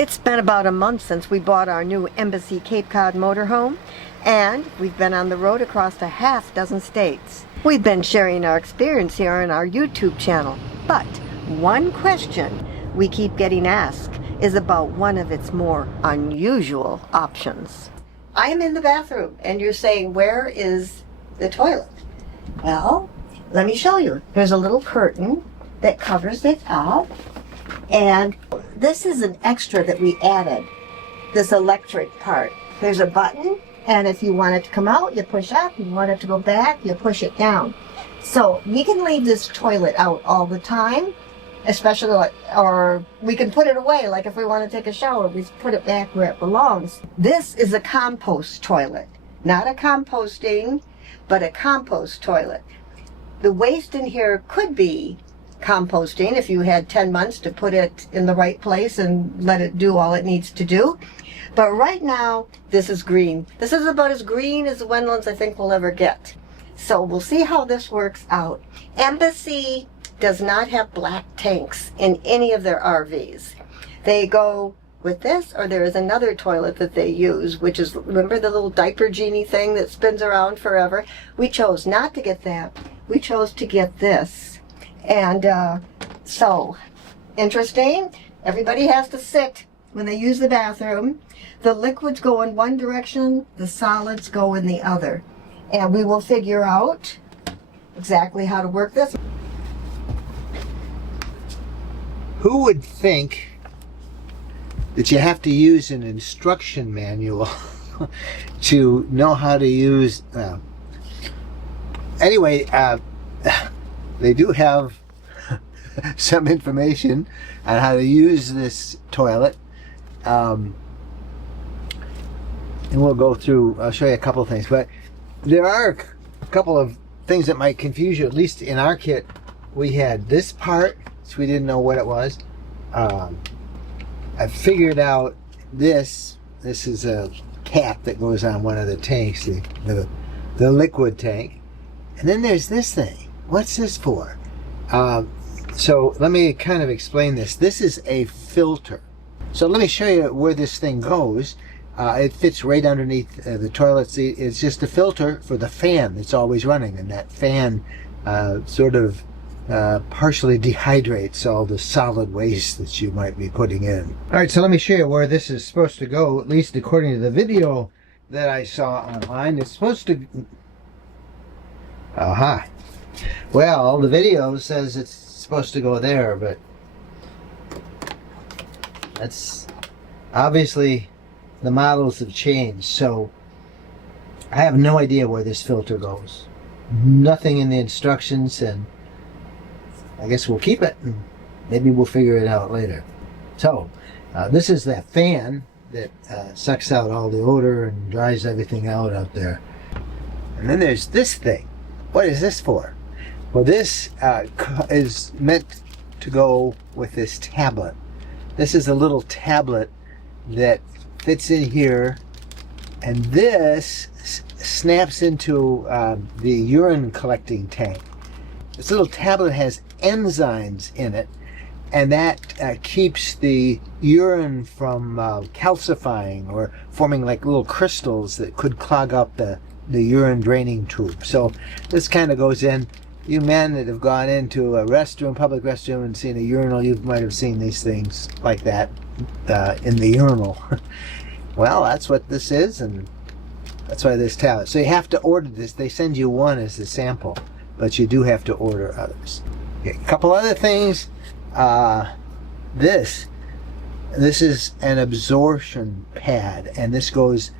It's been about a month since we bought our new Embassy Cape Cod motorhome, and we've been on the road across a half dozen states. We've been sharing our experience here on our YouTube channel, but one question we keep getting asked is about one of its more unusual options. I'm in the bathroom, and you're saying, where is the toilet? Well, let me show you. There's a little curtain that covers it up. And this is an extra that we added, this electric part. There's a button, and if you want it to come out, you push up. If you want it to go back, you push it down. So we can leave this toilet out all the time, especially, or we can put it away, like if we want to take a shower, we put it back where it belongs. This is a compost toilet, not a composting, but a compost toilet. The waste in here could be composting if you had 10 months to put it in the right place and let it do all it needs to do. But right now, this is green. This is about as green as the Wendlands I think we'll ever get. So we'll see how this works out. Embassy does not have black tanks in any of their RVs. They go with this, or there is another toilet that they use, which is, remember the little diaper genie thing that spins around forever? We chose not to get that. We chose to get this. And so, interesting, everybody has to sit when they use the bathroom. The liquids go in one direction, the solids go in the other. And we will figure out exactly how to work this. Who would think that you have to use an instruction manual to know how to use... Anyway, they do have some information on how to use this toilet. And we'll go through, I'll show you a couple of things. But there are a couple of things that might confuse you. At least in our kit, we had this part, which we didn't know what it was. I figured out this. This is a cap that goes on one of the tanks, the liquid tank. And then there's this thing. What's this for? So let me kind of explain this. This is a filter. So let me show you where this thing goes. It fits right underneath the toilet seat. It's just a filter for the fan that's always running, and that fan sort of partially dehydrates all the solid waste that you might be putting in. All right, so let me show you where this is supposed to go, at least according to the video that I saw online. It's supposed to... Aha. Well, the video says it's supposed to go there, but that's obviously the models have changed, so I have no idea where this filter goes. Nothing in the instructions, and I guess we'll keep it and maybe we'll figure it out later. So this is that fan that sucks out all the odor and dries everything out there. And then there's this thing. What is this for? Well, this is meant to go with this tablet. This is a little tablet that fits in here, and this snaps into the urine collecting tank. This little tablet has enzymes in it, and that keeps the urine from calcifying or forming like little crystals that could clog up the urine draining tube. So this kind of goes in. You men that have gone into a restroom, public restroom, and seen a urinal, you might have seen these things like that in the urinal. Well, that's what this is, and that's why this tablet. So you have to order this. They send you one as a sample, but you do have to order others. Okay, a couple other things. This is an absorption pad, and this goes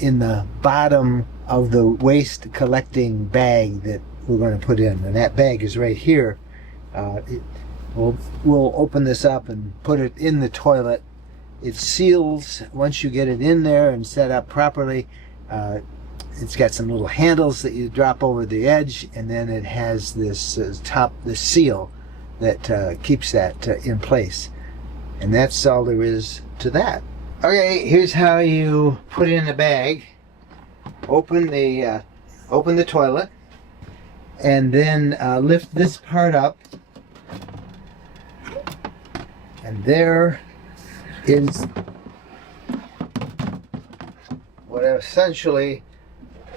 in the bottom of the waste collecting bag that we're going to put in, and that bag is right here. We'll open this up and put it in the toilet. It seals once you get it in there and set up properly. It's got some little handles that you drop over the edge, and then it has this this seal that keeps that in place. And that's all there is to that. Okay, here's how you put it in the bag. Open the toilet, and then lift this part up, and there is what essentially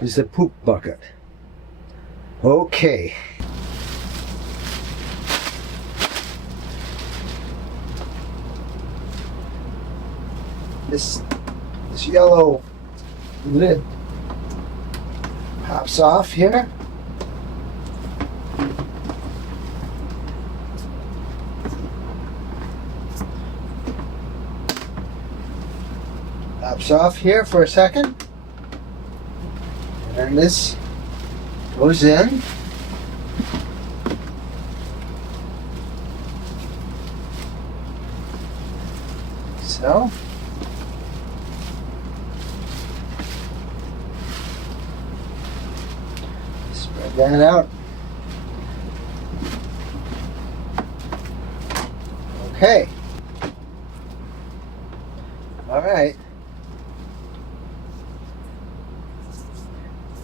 is the poop bucket. Okay. This yellow lid pops off here. Pops off here for a second. And then this goes in. So. Spread that out. Okay. All right.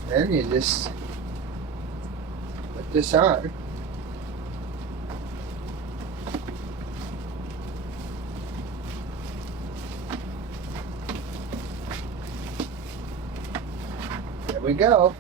Then you just put this on. There we go.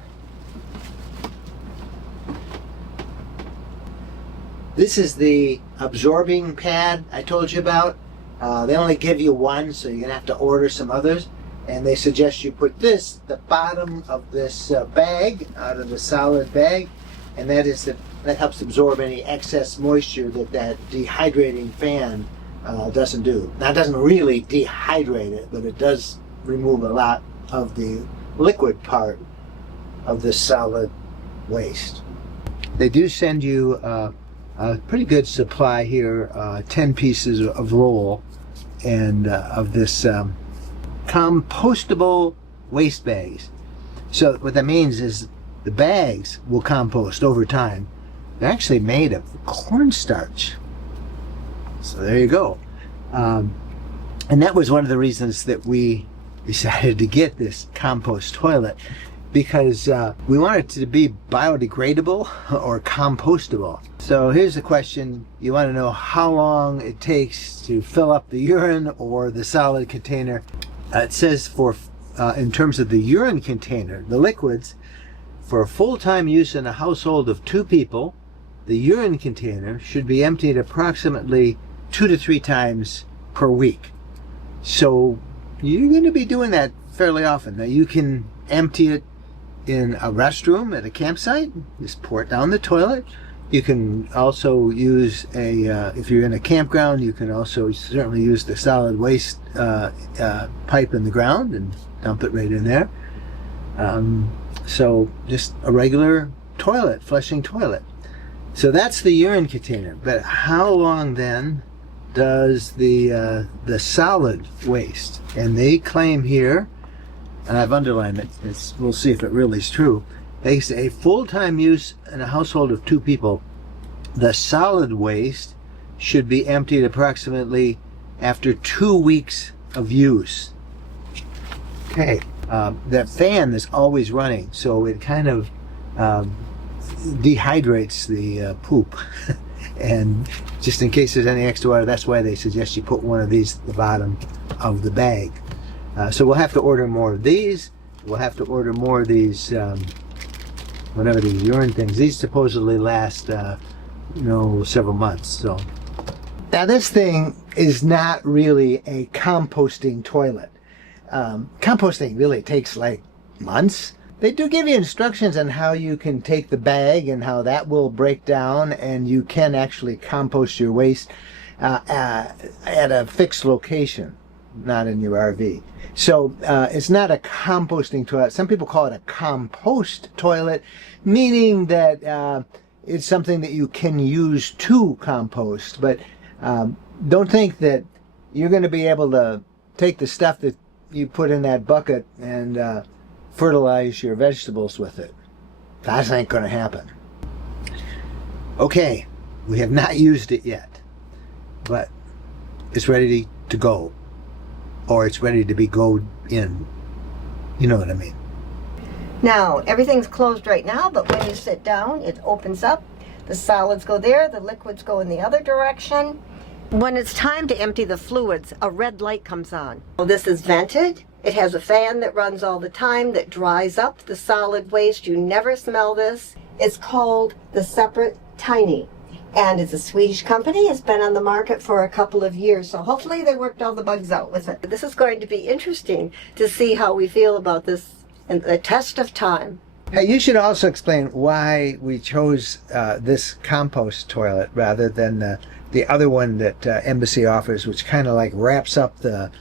This is the absorbing pad I told you about. They only give you one, so you're going to have to order some others. And they suggest you put this, the bottom of this bag, out of the solid bag, and that helps absorb any excess moisture that dehydrating fan doesn't do. Now, it doesn't really dehydrate it, but it does remove a lot of the liquid part of this solid waste. They do send you a pretty good supply here, 10 pieces of roll, and of this compostable waste bags. So what that means is the bags will compost over time. They're actually made of cornstarch. So there you go. And that was one of the reasons that we decided to get this compost toilet, because we want it to be biodegradable or compostable. So here's the question. You want to know how long it takes to fill up the urine or the solid container. It says in terms of the urine container, the liquids, for full-time use in a household of 2 people, the urine container should be emptied approximately 2 to 3 times per week. So you're going to be doing that fairly often. Now you can empty it in a restroom at a campsite, just pour it down the toilet. You can also use if you're in a campground, you can also certainly use the solid waste pipe in the ground and dump it right in there. So just a regular toilet, flushing toilet. So that's the urine container. But how long then does the solid waste? And they claim here, and I've underlined it, we'll see if it really is true. They say full-time use in a household of 2 people, the solid waste should be emptied approximately after 2 weeks of use. Okay, that fan is always running, so it kind of dehydrates the poop. And just in case there's any extra water, that's why they suggest you put one of these at the bottom of the bag. So we'll have to order more of these. We'll have to order more of these whatever these urine things. These supposedly last several months. So now this thing is not really a composting toilet. Composting really takes like months. They do give you instructions on how you can take the bag and how that will break down, and you can actually compost your waste at a fixed location, not in your RV. So it's not a composting toilet. Some people call it a compost toilet, meaning that it's something that you can use to compost. But don't think that you're going to be able to take the stuff that you put in that bucket and fertilize your vegetables with it. That ain't going to happen. Okay, we have not used it yet, but it's ready to go. Or it's ready to be go in. You know what I mean. Now, everything's closed right now, but when you sit down, it opens up. The solids go there, the liquids go in the other direction. When it's time to empty the fluids, a red light comes on. Well, this is vented. It has a fan that runs all the time that dries up the solid waste. You never smell this. It's called the Separate Tiny. And it's a Swedish company. It's been on the market for a couple of years, so hopefully they worked all the bugs out with it. This is going to be interesting to see how we feel about this in the test of time. Hey, you should also explain why we chose this compost toilet rather than the other one that Embassy offers, which kind of like wraps up the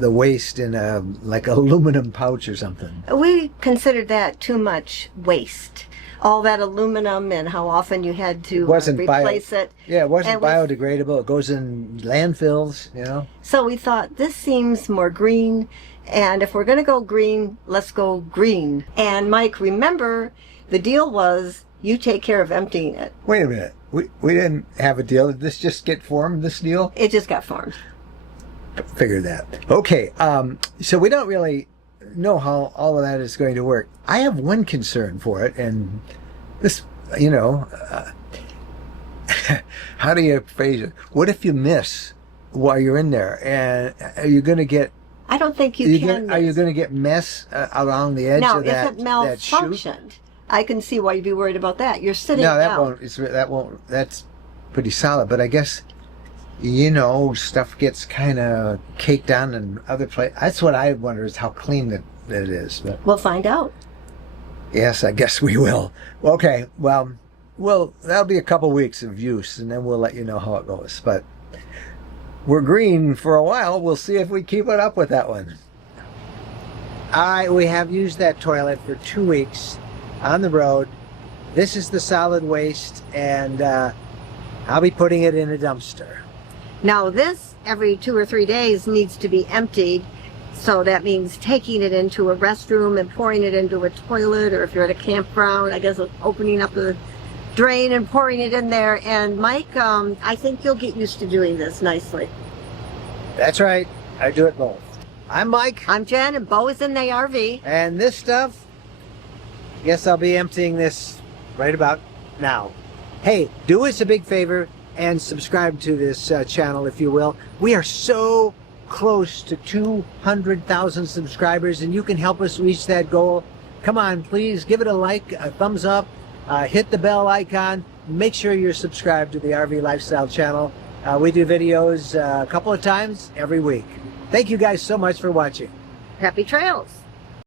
waste in a like aluminum pouch or something. We considered that too much waste. All that aluminum and how often you had to replace it. Yeah, it wasn't biodegradable. It goes in landfills, you know. So we thought this seems more green, and if we're going to go green, let's go green. And Mike, remember, the deal was you take care of emptying it. Wait a minute. We didn't have a deal. Did this just get formed, this deal? It just got formed. Figured that. Okay, so we don't really know how all of that is going to work. I have one concern for it, and this, you know, how do you phrase it? What if you miss while you're in there? And are you going to get... I don't think you can miss. Are you going to get mess along the edge of that chute? Now, if it malfunctioned, I can see why you'd be worried about that. You're sitting down. No, that won't. That's pretty solid. But I guess, you know, stuff gets kind of caked on in other places. That's what I wonder, is how clean that it is. But we'll find out. Yes, I guess we will. Okay, well, that'll be a couple weeks of use, and then we'll let you know how it goes. But we're green for a while. We'll see if we keep it up with that one. All right, we have used that toilet for 2 weeks on the road. This is the solid waste, and I'll be putting it in a dumpster. Now this, every 2 or 3 days, needs to be emptied. So that means taking it into a restroom and pouring it into a toilet, or if you're at a campground, I guess opening up the drain and pouring it in there. And Mike, I think you'll get used to doing this nicely. That's right. I do it both. I'm Mike. I'm Jen, and Bo is in the RV. And this stuff, guess I'll be emptying this right about now. Hey, do us a big favor and subscribe to this channel, if you will. We are so close to 200,000 subscribers, and you can help us reach that goal. Come on, please give it a like, a thumbs up, hit the bell icon. Make sure you're subscribed to the RV Lifestyle channel. We do videos a couple of times every week. Thank you guys so much for watching. Happy trails.